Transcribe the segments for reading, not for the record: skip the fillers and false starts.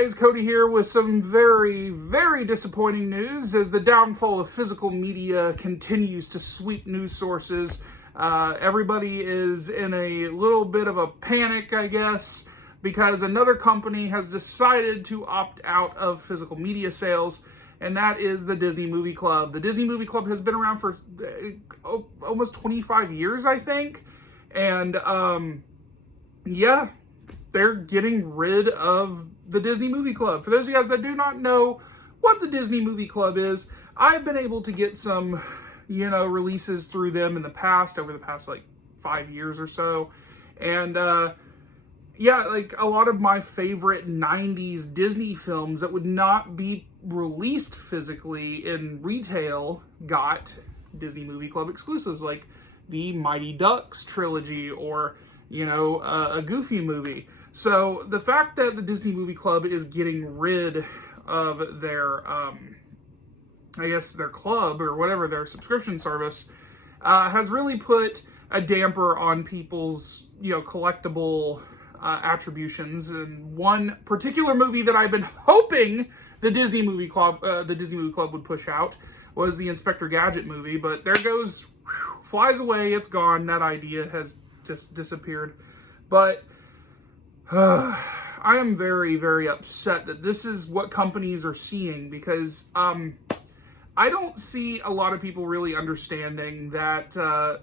guys, Cody here with some very, very disappointing news as the downfall of physical media continues to sweep news sources. Everybody is in a little bit of a panic, I guess, because another company has decided to opt out of physical media sales, and that is the Disney Movie Club. The Disney Movie Club has been around for almost 25 years, I think, and yeah, they're getting rid of the Disney Movie Club. For those of you guys that do not know what the Disney Movie Club is, I've been able to get some, releases through them in the past, over the past like 5 years or so. And yeah, like a lot of my favorite 90s Disney films that would not be released physically in retail got Disney Movie Club exclusives, like the Mighty Ducks trilogy or, a Goofy movie. So the fact that the Disney Movie Club is getting rid of their, their club or whatever, their subscription service, has really put a damper on people's, collectible attributions. And one particular movie that I've been hoping the Disney Movie Club would push out was the Inspector Gadget movie, but there goes, flies away, it's gone. That idea has just disappeared. But I am very, very upset that this is what companies are seeing, because I don't see a lot of people really understanding that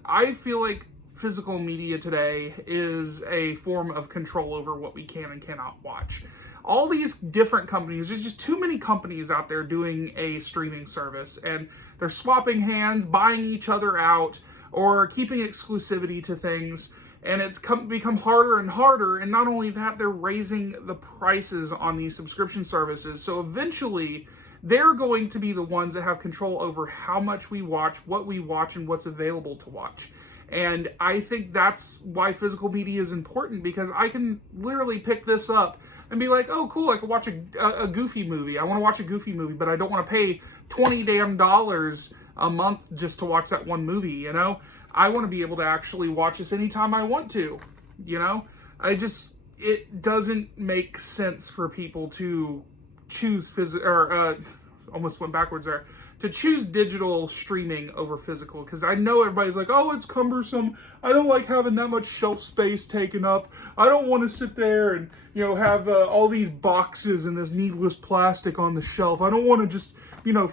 I feel like physical media today is a form of control over what we can and cannot watch. All these different companies, there's just too many companies out there doing a streaming service, and they're swapping hands, buying each other out, or keeping exclusivity to things. And it's become harder and harder. And not only that, they're raising the prices on these subscription services. So eventually, they're going to be the ones that have control over how much we watch, and what's available to watch. And I think that's why physical media is important, because I can literally pick this up and be like, oh, cool, I can watch a Goofy movie. I want to watch a Goofy movie, but I don't want to pay $20 damn a month just to watch that one movie, I want to be able to actually watch this anytime I want to, it doesn't make sense for people to choose almost went backwards there, to choose digital streaming over physical, because I know everybody's like, oh, it's cumbersome. I don't like having that much shelf space taken up. I don't want to sit there and, have all these boxes and this needless plastic on the shelf. I don't want to just,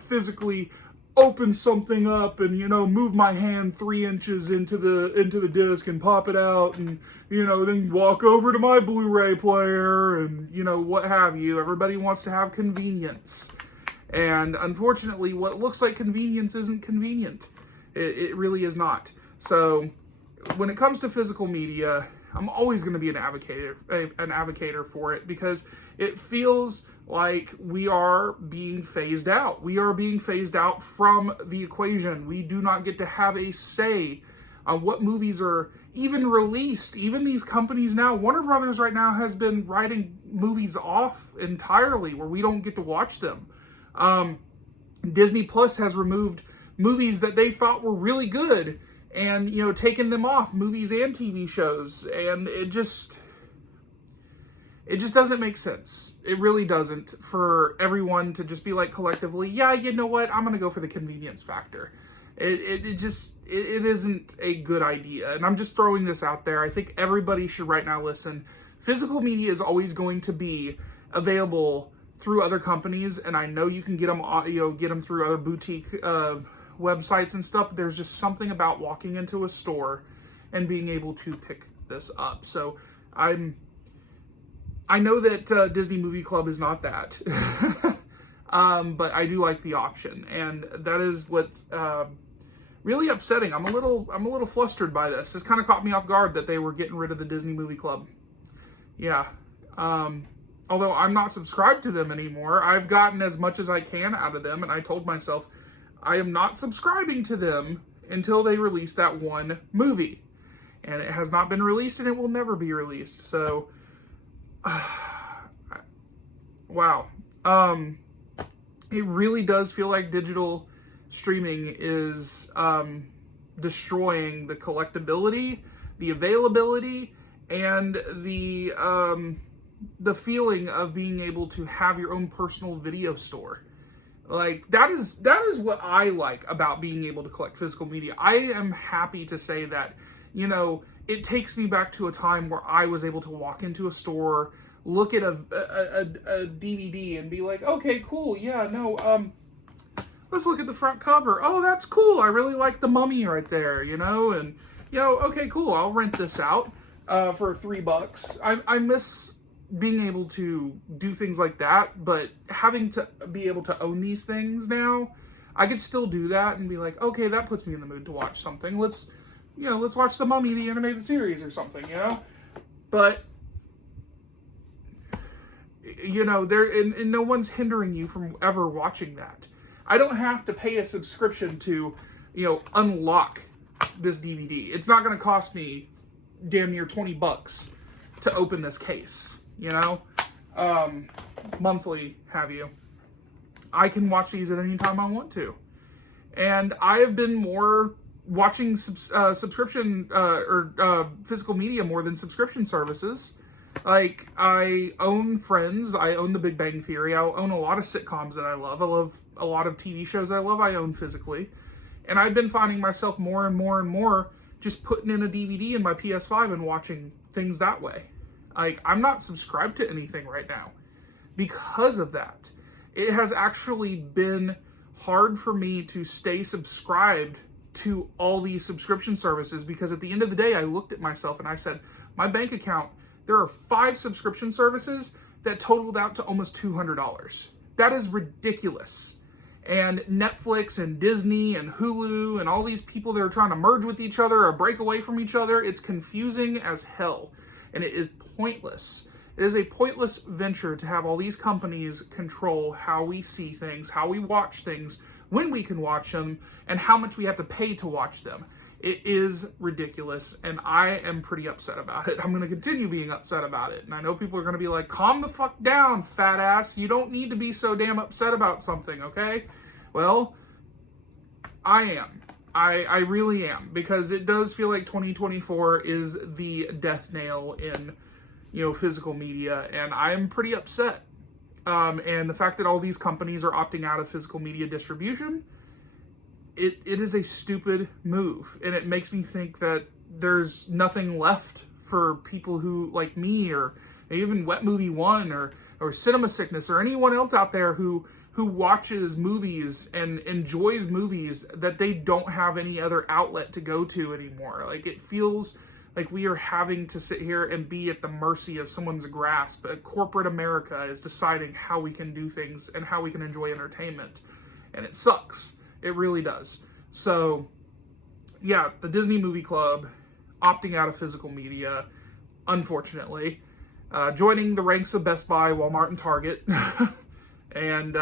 physically open something up and, move my hand 3 inches into the disc and pop it out and, then walk over to my Blu-ray player and, what have you. Everybody wants to have convenience. And unfortunately, what looks like convenience isn't convenient. It really is not. So when it comes to physical media, I'm always going to be an advocator for it, because it feels like we are being phased out. We are being phased out from the equation. We do not get to have a say on what movies are even released. Even these companies now, Warner Brothers right now has been writing movies off entirely where we don't get to watch them. Disney Plus has removed movies that they thought were really good and, taken them off, movies and TV shows. And it just doesn't make sense. It really doesn't, for everyone to just be like collectively, yeah, you know what, I'm going to go for the convenience factor. It isn't a good idea. And I'm just throwing this out there. I think everybody should right now listen. Physical media is always going to be available through other companies, and I know you can get them, get them through other boutique websites and stuff. But there's just something about walking into a store and being able to pick this up. So I know that Disney Movie Club is not that, but I do like the option, and that is what's really upsetting. I'm a little flustered by this. This kind of caught me off guard that they were getting rid of the Disney Movie Club. Yeah. Although I'm not subscribed to them anymore, I've gotten as much as I can out of them, and I told myself I am not subscribing to them until they release that one movie. And it has not been released, and it will never be released. So, wow. It really does feel like digital streaming is destroying the collectability, the availability, and the the feeling of being able to have your own personal video store. Like, that is what I like about being able to collect physical media. I am happy to say that, you know, it takes me back to a time where I was able to walk into a store, look at a DVD and be like, okay, cool, yeah, no, let's look at the front cover. Oh, that's cool. I really like the mummy right there, you know, and, you know, okay, cool, I'll rent this out for $3. I miss being able to do things like that, but having to be able to own these things now, I could still do that and be like, okay, that puts me in the mood to watch something. Let's watch The Mummy, the animated series or something, you know? But, you know, and no one's hindering you from ever watching that. I don't have to pay a subscription to, you know, unlock this DVD. It's not going to cost me damn near $20 to open this case, you know? Monthly, have you. I can watch these at any time I want to. And I have been more watching subscription or physical media more than subscription services. Like, I own Friends, I own The Big Bang Theory, I own a lot of sitcoms that I love a lot of TV shows I own physically. And I've been finding myself more and more and more just putting in a DVD in my PS5 and watching things that way. Like, I'm not subscribed to anything right now because of that. It has actually been hard for me to stay subscribed to all these subscription services because at the end of the day, I looked at myself and I said, my bank account, there are 5 subscription services that totaled out to almost $200. That is ridiculous. And Netflix and Disney and Hulu and all these people that are trying to merge with each other or break away from each other, it's confusing as hell. And it is pointless. It is a pointless venture to have all these companies control how we see things, how we watch things, when we can watch them, and how much we have to pay to watch them. It is ridiculous, and I am pretty upset about it. I'm going to continue being upset about it. And I know people are going to be like, calm the fuck down, fat ass. You don't need to be so damn upset about something, okay? Well, I am. I really am, because it does feel like 2024 is the death nail in, you know, physical media, and I'm pretty upset. And the fact that all these companies are opting out of physical media distribution, it is a stupid move, and it makes me think that there's nothing left for people who, like me, or even Wet Movie One, or Cinema Sickness, or anyone else out there who watches movies and enjoys movies, that they don't have any other outlet to go to anymore. Like, it feels like we are having to sit here and be at the mercy of someone's grasp. Corporate America is deciding how we can do things and how we can enjoy entertainment. And it sucks. It really does. So, yeah, the Disney Movie Club opting out of physical media, unfortunately. Joining the ranks of Best Buy, Walmart, and Target. And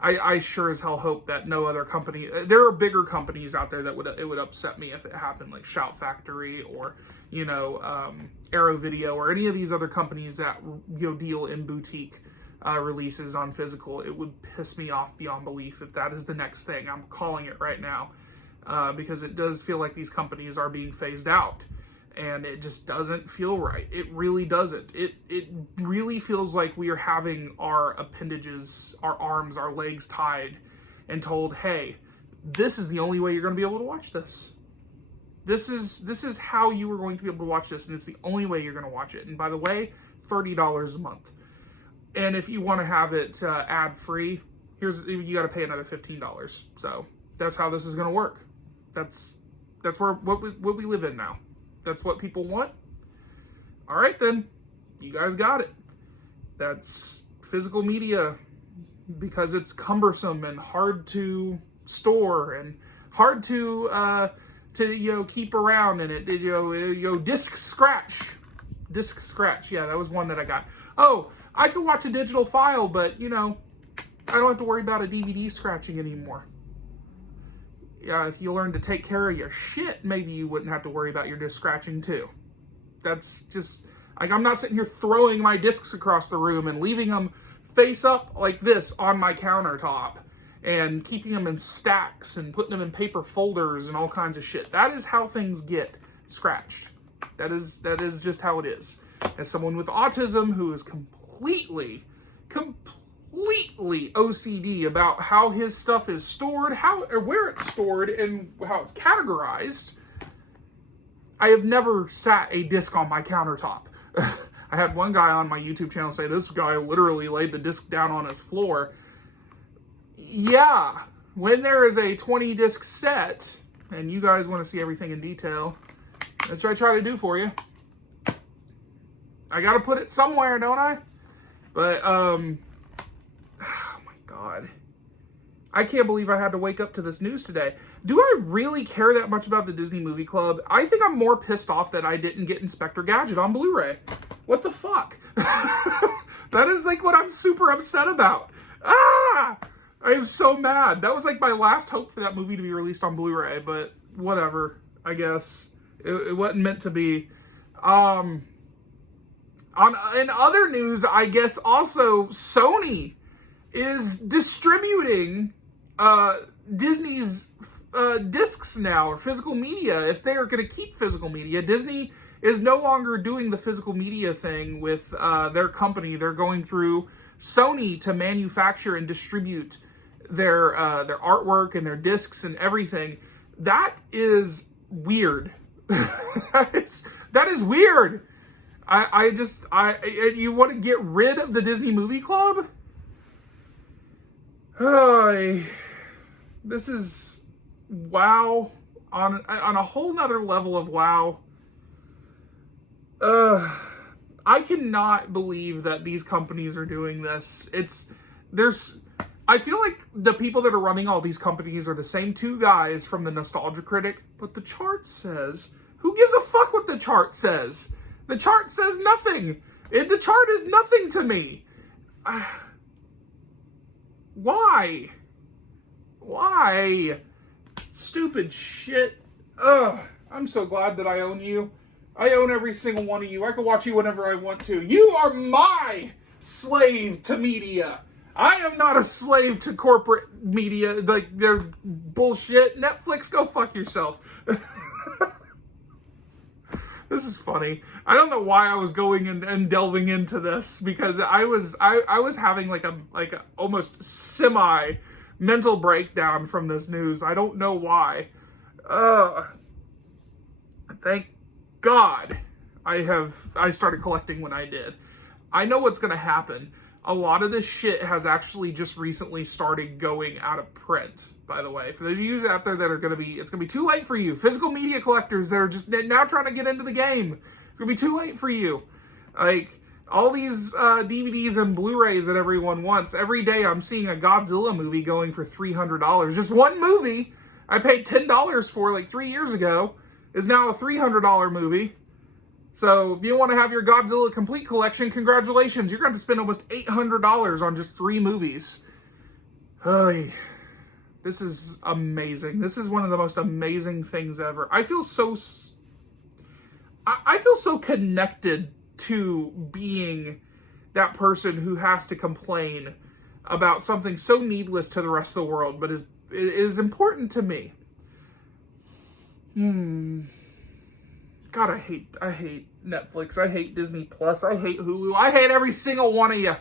I sure as hell hope that no other company, there are bigger companies out there that it would upset me if it happened, like Shout Factory or, you know, Arrow Video or any of these other companies that, you know, deal in boutique releases on physical. It would piss me off beyond belief if that is the next thing. I'm calling it right now because it does feel like these companies are being phased out. And it just doesn't feel right. It really doesn't. It really feels like we are having our appendages, our arms, our legs tied and told, hey, this is the only way you're going to be able to watch this. This is how you are going to be able to watch this, and it's the only way you're going to watch it. And by the way, $30 a month. And if you want to have it ad-free, you got to pay another $15. So that's how this is going to work. That's what we live in now. That's what people want. All right, then. You guys got it. That's physical media because it's cumbersome and hard to store and hard to you know, keep around, and it you know disc scratch. Yeah, that was one that I got. Oh, I could watch a digital file, but you know, I don't have to worry about a DVD scratching anymore. Yeah, if you learn to take care of your shit, maybe you wouldn't have to worry about your disc scratching too. That's just, like, I'm not sitting here throwing my discs across the room and leaving them face up like this on my countertop and keeping them in stacks and putting them in paper folders and all kinds of shit. That is how things get scratched. That is just how it is. as someone with autism who is completely OCD about how his stuff is stored, how or where it's stored, and how it's categorized, I have never sat a disc on my countertop. I had one guy on my YouTube channel say this guy literally laid the disc down on his floor. Yeah, when there is a 20 disc set, and you guys want to see everything in detail, that's what I try to do for you. I gotta put it somewhere, don't I? But, oh my God. I can't believe I had to wake up to this news today. Do I really care that much about the Disney Movie Club? I think I'm more pissed off that I didn't get Inspector Gadget on Blu-ray. What the fuck? That is like what I'm super upset about. Ah! I am so mad. That was like my last hope for that movie to be released on Blu-ray, but whatever. I guess it wasn't meant to be. In other news, I guess also Sony is distributing Disney's discs now, or physical media. If they are going to keep physical media, Disney is no longer doing the physical media thing with their company. They're going through Sony to manufacture and distribute their artwork and their discs and everything. That is weird. that is weird. You want to get rid of the Disney Movie Club? This is wow on a whole nother level of wow. I cannot believe that these companies are doing this. I feel like the people that are running all these companies are the same two guys from the Nostalgia Critic, but the chart says, who gives a fuck what the chart says? The chart says nothing. The chart is nothing to me. Why? Why? Stupid shit. I'm so glad that I own you. I own every single one of you. I can watch you whenever I want to. You are my slave to media. I am not a slave to corporate media. Like, they're bullshit. Netflix, go fuck yourself. This is funny. I don't know why I was going and delving into this, because I was having like a almost semi mental breakdown from this news. I don't know why. Thank God I started collecting when I did. I know what's going to happen. A lot of this shit has actually just recently started going out of print, by the way. For those of you out there that are going to be, it's going to be too late for you. Physical media collectors that are just now trying to get into the game. It's going to be too late for you. Like, all these DVDs and Blu-rays that everyone wants. Every day I'm seeing a Godzilla movie going for $300. Just one movie I paid $10 for like 3 years ago is now a $300 movie. So if you want to have your Godzilla complete collection, congratulations. You're going to spend almost $800 on just 3 movies. This is amazing. This is one of the most amazing things ever. I feel so connected to being that person who has to complain about something so needless to the rest of the world, but is important to me. God, I hate Netflix. I hate Disney Plus. I hate Hulu. I hate every single one of you.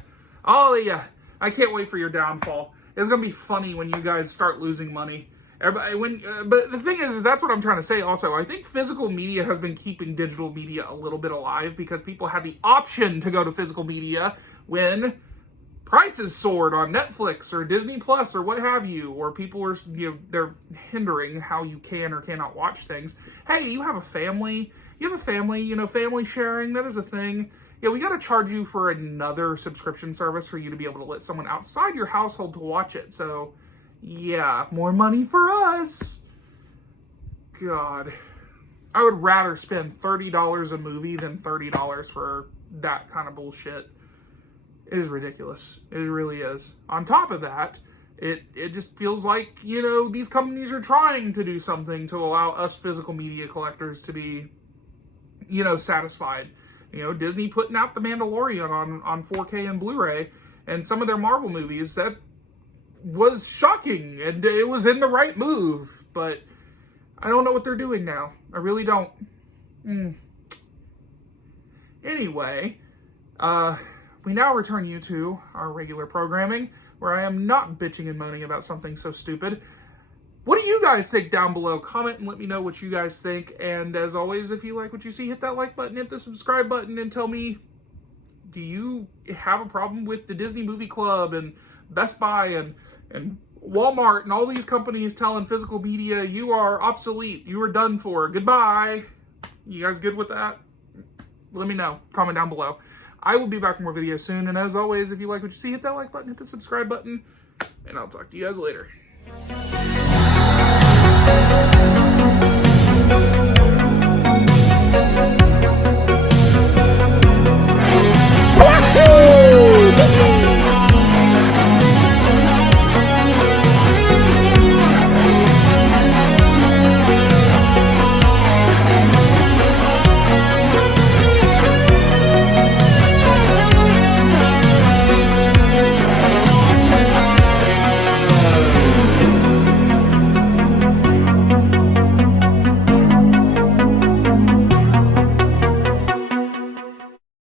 All of you. I can't wait for your downfall. It's going to be funny when you guys start losing money. But the thing is that's what I'm trying to say also. I think physical media has been keeping digital media a little bit alive because people had the option to go to physical media when prices soared on Netflix or Disney Plus or what have you, or people are, they're hindering how you can or cannot watch things. Hey, you have a family, family sharing, that is a thing. Yeah, we got to charge you for another subscription service for you to be able to let someone outside your household to watch it. So, yeah, more money for us. God. I would rather spend $30 a movie than $30 for that kind of bullshit. It is ridiculous. It really is. On top of that, it just feels like, these companies are trying to do something to allow us physical media collectors to be, satisfied. Disney putting out The Mandalorian on 4K and Blu-ray, and some of their Marvel movies, that was shocking, and it was in the right move, but I don't know what they're doing now. I really don't. Anyway, we now return you to our regular programming, where I am not bitching and moaning about something so stupid. What do you guys think down below? Comment and let me know what you guys think. And as always, if you like what you see, hit that like button, hit the subscribe button, and tell me, do you have a problem with the Disney Movie Club and Best Buy and Walmart and all these companies telling physical media you are obsolete, you are done for, goodbye? You guys good with that? Let me know. Comment down below. I will be back with more videos soon. And as always, if you like what you see, hit that like button, hit the subscribe button, and I'll talk to you guys later.